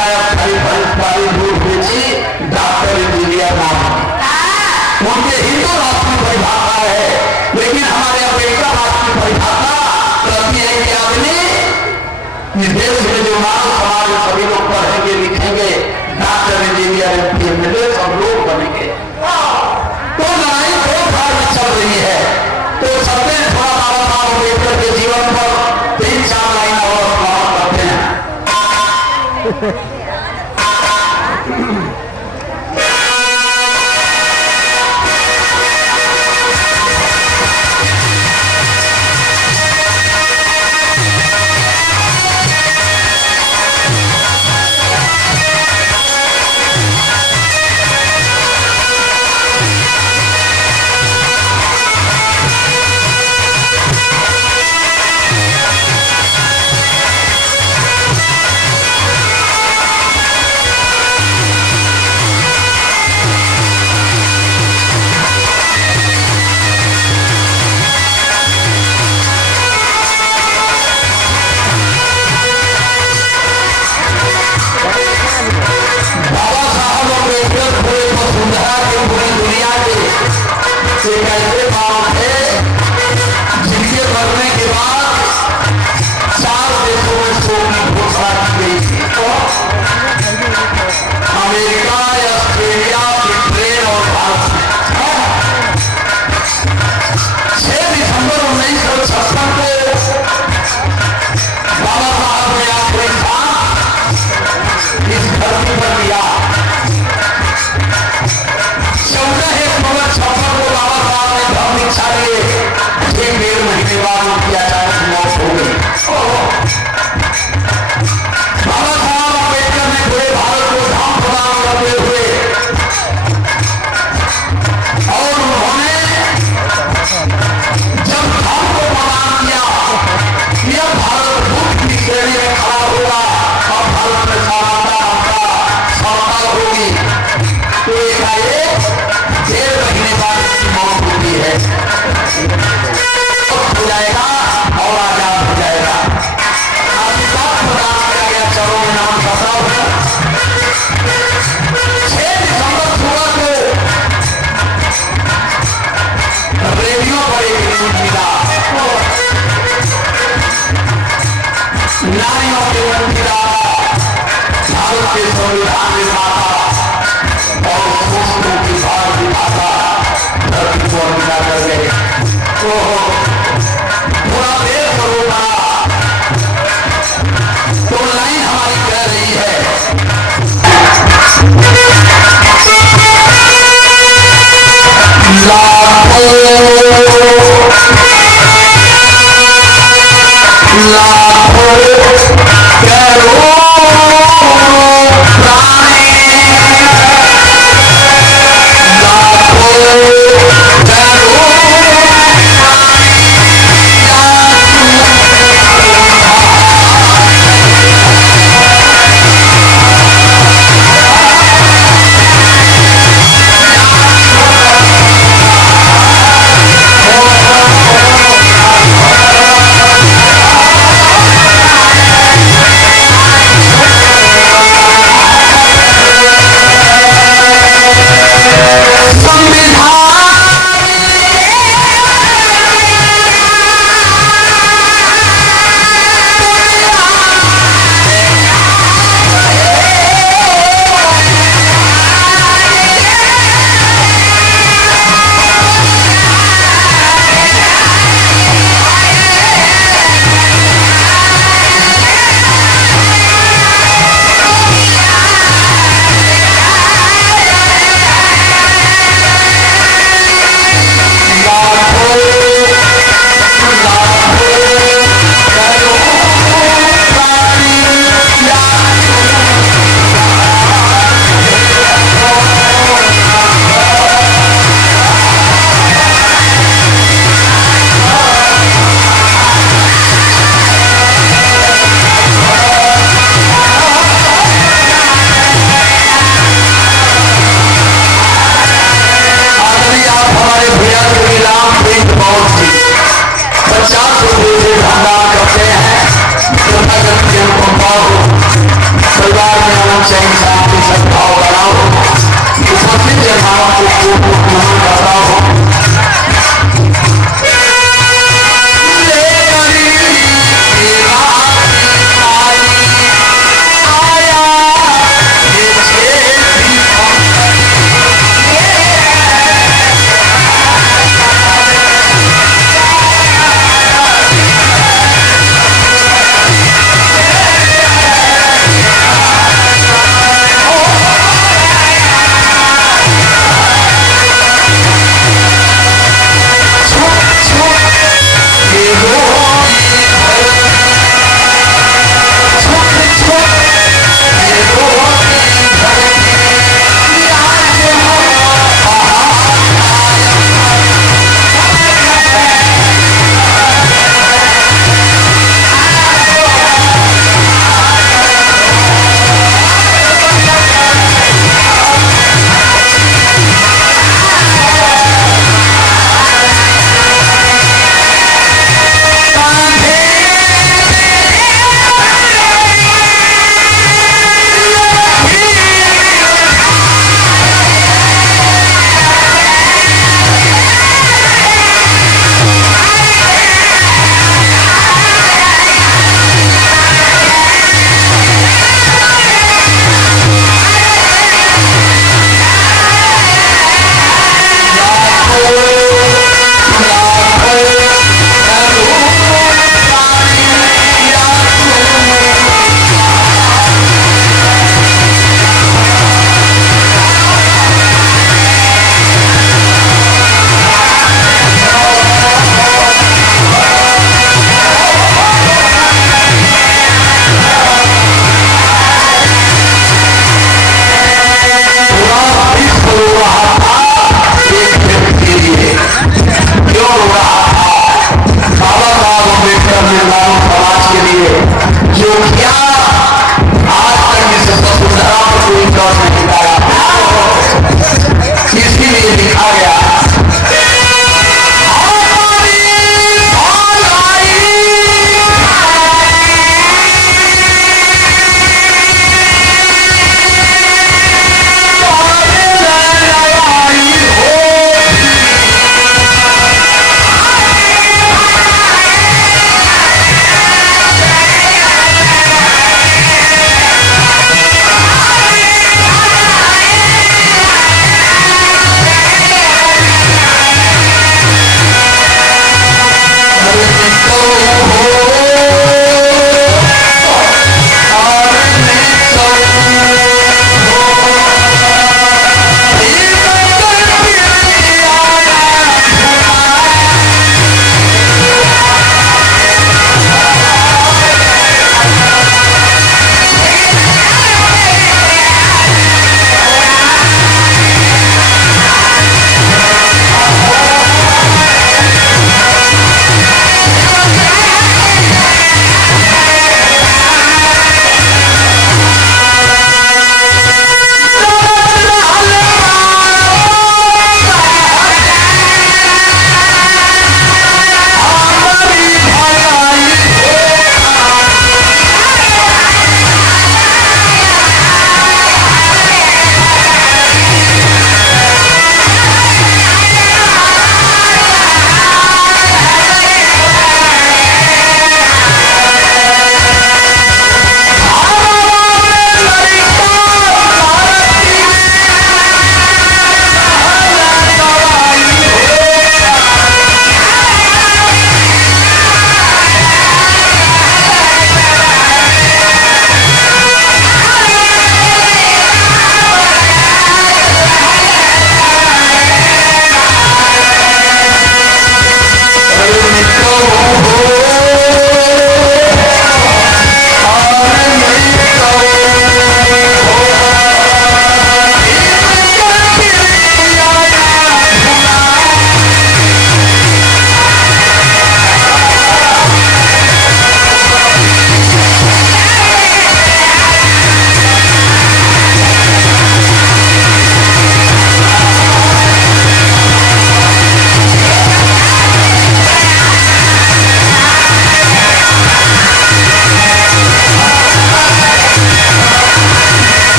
अमेरिका वाली दूर भेजी डॉक्टर इंजीनियर नाम उनके हिंदू राष्ट्र की परिभाषा है, लेकिन हमारे अमेरिका राष्ट्र की परिभाषा कहती है कि अपने इस देश में जो मानव समाज सभी लोग पढ़ेंगे लिखेंगे डॉक्टर इंजीनियर एमपीएमएलए सब लोग बनेंगे। तो लड़ाई दो भाग में चल रही है। तो सबसे थोड़ा बाबा साहब अम्बेडकर के जीवन पर 3-4 लाइन और समाप्त करते हैं।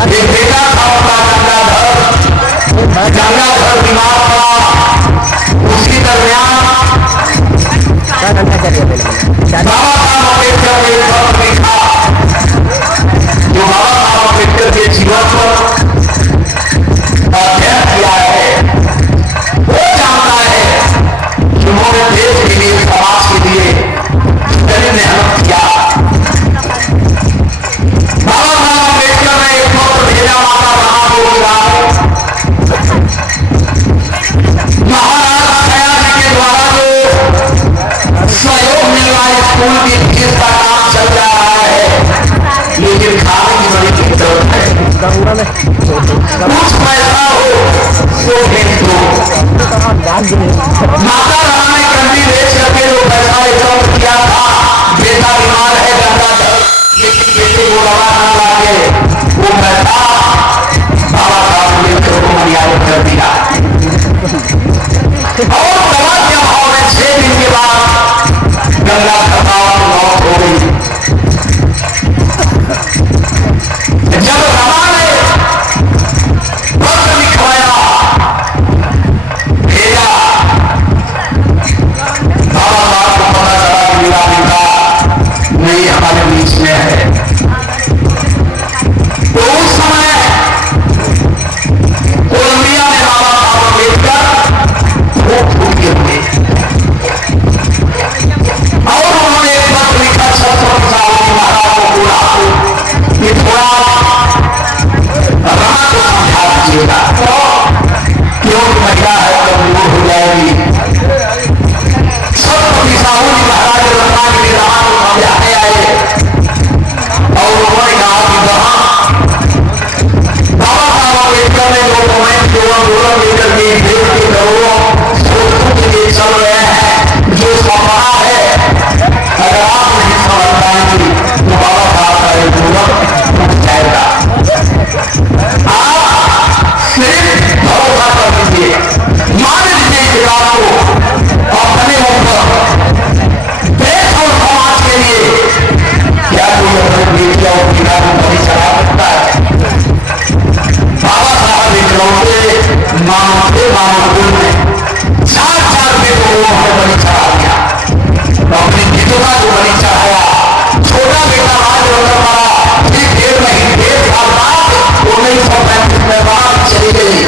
एक बेटा था उनका गंगाधर बीमार पड़ा। उसी दरमियान बाबा साहब अम्बेडकर ने एक पत्र लिखा जो बाबा साहब अम्बेडकर के जीवन पर अध्ययन किया है वो जानता है कि उन्होंने देश के लिए समाज के लिए कितनी मेहनत किया। बाबा साहब अम्बेडकर ने एक पत्र भेजा माता महादेवी राव महाराज खया जी के द्वारा जो सहयोग मिल रहा है स्कूल की फीस का काम चल रहा है लेकिन खाने की बड़ी दिक्कत है। कुछ पैसा हो तो भेज दो। माता राम ने कंडी बेच करके जो पैसा एकत्र किया था बेटा बीमार है गंगाधर लेकिन बेटे को दवा न लाके वो पैसा बाबा साहब अम्बेडकर को मर्यादित कर दिया और दवा के अभाव में 6 दिन के बाद गंगाधर साहब की मौत हो गई। जब रमा ने पत्र लिखवाया भेजा बाबा साहब को पता चला कि मेरा बेटा नहीं हमारे बीच में है। तो उस समय कोलंबिया में बाबा साहब अम्बेडकर फूट फूटे हुए और उन्होंने एक पत्र लिखा छत्रपति शिवाजी महाराज को पूरा ये थोड़ा रमा को समझा दीजिएगा क्यों महिला है कमजोर हो जाएगी। छत्रपति शिवाजी महाराज रत्नागिरी रमा को समझाने आए और उन्होंने कहा कि वहां बाबा साहब अम्बेडकर ने जो मोमेंट जो आंदोलन लेकर के देश के लोगों सोचों के लिए चल रहे हैं जो सपना है अगर आप नहीं समझ पाएंगे तो बाबा साहब का एक जीवन टूट जाएगा। आप सिर्फ भरोसा कर लीजिए मान लीजिए इस बात को अपने ऊपर देश और समाज के लिए क्या कोई अपने बेटी और पिता को बलि चढ़ा सकता है। बाबा साहब इकलौते मानव थे मानव कुल में 4 बेटों को उन्होंने बलि चढ़ा दिया। अपनी विधवा को बलि चढ़ाया। छोटा बेटा राज होकर पड़ा फिर 1.5 साल बाद 1935 में बात चली गई।